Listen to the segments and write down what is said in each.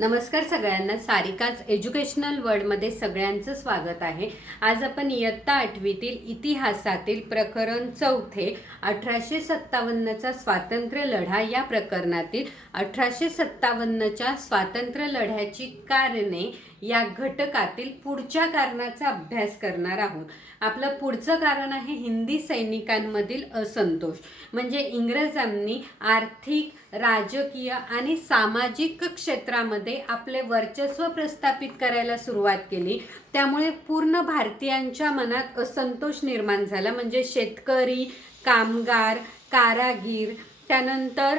नमस्कार सगळ्यांना, सारिकाच एज्युकेशनल वर्ल्डमध्ये सगळ्यांचं स्वागत आहे। आज आपण इयत्ता 8वीतील इतिहासातील प्रकरण 4 1857चा स्वातंत्र्य लढा या प्रकरणातील 1857च्या स्वातंत्र्य लढ्याची कारणे या घटकातील पुढच्या कारणाचा अभ्यास करणार आहोत। आपलं पुढचं कारण आहे हिंदी सैनिकांमधील असंतोष। म्हणजे इंग्रजांनी आर्थिक, राजकीय आणि सामाजिक क्षेत्रामध्ये आपले वर्चस्व प्रस्थापित करायला सुरुवात केली। त्यामुळे पूर्ण भारतीयांच्या मनात असंतोष निर्माण झाला। म्हणजे शेतकरी, कामगार, कारागीर, त्यानंतर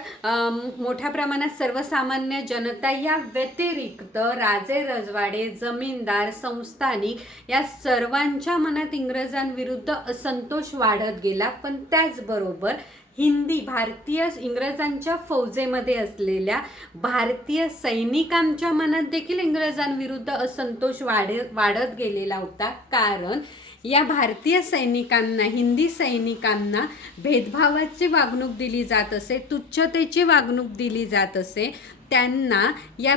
मोठ्या प्रमाणात सर्वसामान्य जनता या व्यतिरिक्त राजे रजवाडे, जमीनदार, संस्थानिक या सर्वांच्या मनात इंग्रजांविरुद्ध असंतोष वाढत गेला। पण त्याचबरोबर भारतीय इंग्रजांच्या फौजेमध्ये असलेल्या भारतीय सैनिकांच्या मनात देखील इंग्रजांविरुद्ध असंतोष वाढत गेलेला होता। कारण या भारतीय सैनिकांना, हिंदी सैनिकांना भेदभावाची वागणूक दिली जात असे, तुच्छतेची वागणूक दिली जात असे। त्यांना या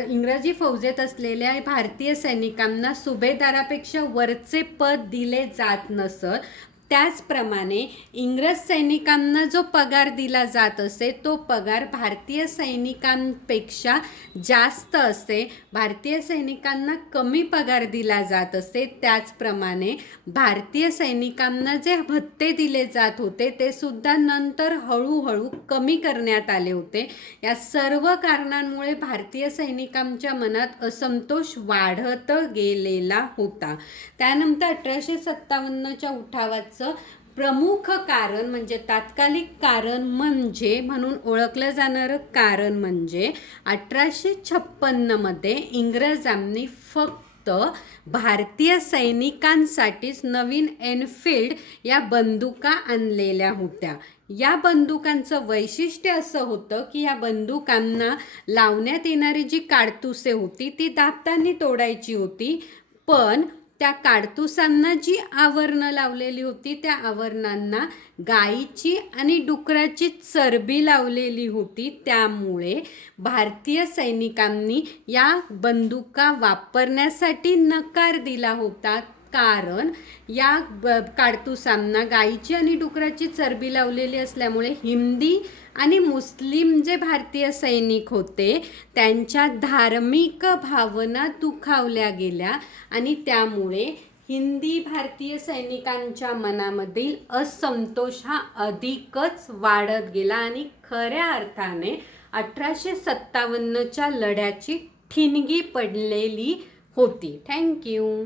इंग्रजी फौजेत असलेल्या भारतीय सैनिकांना सुभेदारापेक्षा वरचे पद दिले जात नसत। त्याचप्रमाणे इंग्रज सैनिकांना जो पगार दिला जात असे तो पगार भारतीय सैनिकांपेक्षा जास्त असे, भारतीय सैनिकांना कमी पगार दिला जात असे। त्याचप्रमाणे भारतीय सैनिकांना जे भत्ते दिले जात होते ते सुद्धा नंतर हळूहळू कमी करण्यात आले होते। या सर्व कारणांमुळे भारतीय सैनिकांच्या मनात असंतोष वाढत गेलेला होता। त्यानंतर 1857च्या उठावाचं प्रमुख कारण म्हणजे तात्कालिक कारण म्हणून ओळखलं जाणारं कारण म्हणजे 1856 मध्ये इंग्रजांनी फक्त भारतीय सैनिकांसाठीच नवीन एनफील्ड या बंदुका आणलेल्या होत्या। या बंदुकांचं वैशिष्ट्य असं होतं की या बंदुकांना लावण्यात येणारी जी काडतुसे होती ती दाबताना तोडायची होती, पण त्या काडतुसांना जी आवरणं लावलेली होती त्या आवरणांना गायीची आणि डुकराची चरबी लावलेली होती। त्यामुळे भारतीय सैनिकांनी या बंदुका वापरण्यासाठी नकार दिला होता। कारण या काडतुसांना गायीची आणि डुकराची चरबी लावलेली असल्यामुळे हिंदी आणि मुस्लिम जे भारतीय सैनिक होते त्यांच्या धार्मिक भावना दुखावल्या गेल्या आणि त्यामुळे हिंदी भारतीय सैनिकांच्या मनामधील असंतोष हा अधिकच वाढत गेला आणि खऱ्या अर्थाने 1857च्या लढ्याची ठिणगी पडलेली होती। थँक्यू।